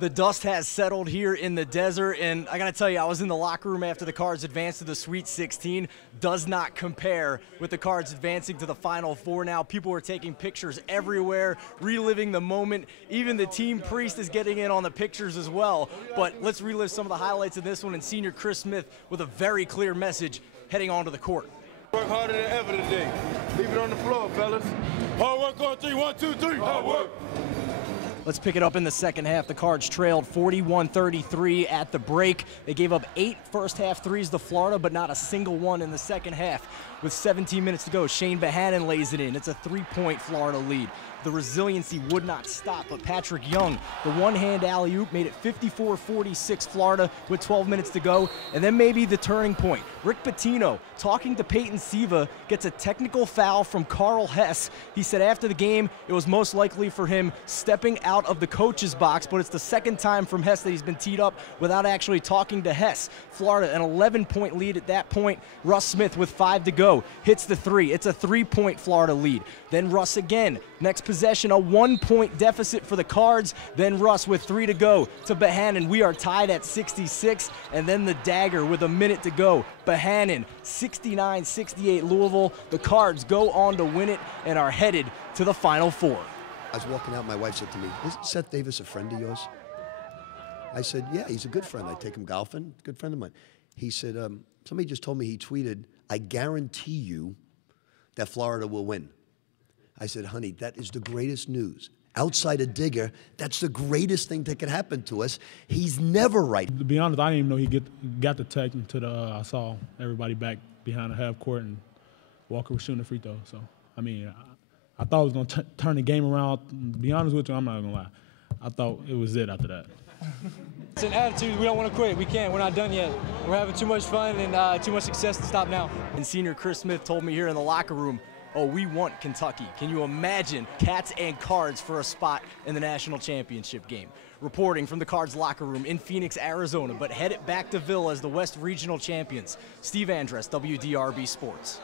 The dust has settled here in the desert, and I gotta tell you, I was in the locker room after the Cards advanced to the Sweet 16. Does not compare with the Cards advancing to the Final Four now. People are taking pictures everywhere, reliving the moment. Even the team priest is getting in on the pictures as well. But let's relive some of the highlights of this one, and senior Chris Smith with a very clear message heading onto the court. Work harder than ever today. Leave it on the floor, fellas. Hard work on three. 1, 2, 3. Hard work. Let's pick it up in the second half. The Cards trailed 41-33 at the break. They gave up 8 first-half threes to Florida, but not a single one in the second half. With 17 minutes to go, Shane Bohannon lays it in. It's a 3-point Florida lead. The resiliency would not stop, but Patrick Young, the one-hand alley-oop, made it 54-46 Florida with 12 minutes to go. And then maybe the turning point. Rick Pitino, talking to Peyton Siva, gets a technical foul from Carl Hess. He said after the game it was most likely for him stepping out of the coach's box, but it's the second time from Hess that he's been teed up without actually talking to Hess. Florida, an 11-point lead at that point. Russ Smith with 5 to go hits the 3. It's a 3-point Florida lead. Then Russ again. Next possession, a 1-point deficit for the Cards. Then Russ with 3 to go to Bohannon. We are tied at 66, and then the dagger with a minute to go. Bohannon, 69-68 Louisville. The Cards go on to win it and are headed to the Final Four. I was walking out, my wife said to me, "Isn't Seth Davis a friend of yours?" I said, "Yeah, he's a good friend. I take him golfing, good friend of mine." He said, "Somebody just told me," he tweeted, "I guarantee you that Florida will win." I said, "Honey, that is the greatest news. Outside a Digger, that's the greatest thing that could happen to us. He's never right." To be honest, I didn't even know he got the tech until I saw everybody back behind the half court and Walker was shooting the free throw. So, I mean, I thought it was going to turn the game around. To be honest with you, I'm not going to lie. I thought it was it after that. It's an attitude. We don't want to quit. We can't. We're not done yet. We're having too much fun and too much success to stop now. And senior Chris Smith told me here in the locker room, "Oh, we want Kentucky." Can you imagine Cats and Cards for a spot in the national championship game? Reporting from the Cards locker room in Phoenix, Arizona, but headed back to Ville as the West Regional champions, Steve Andress, WDRB Sports.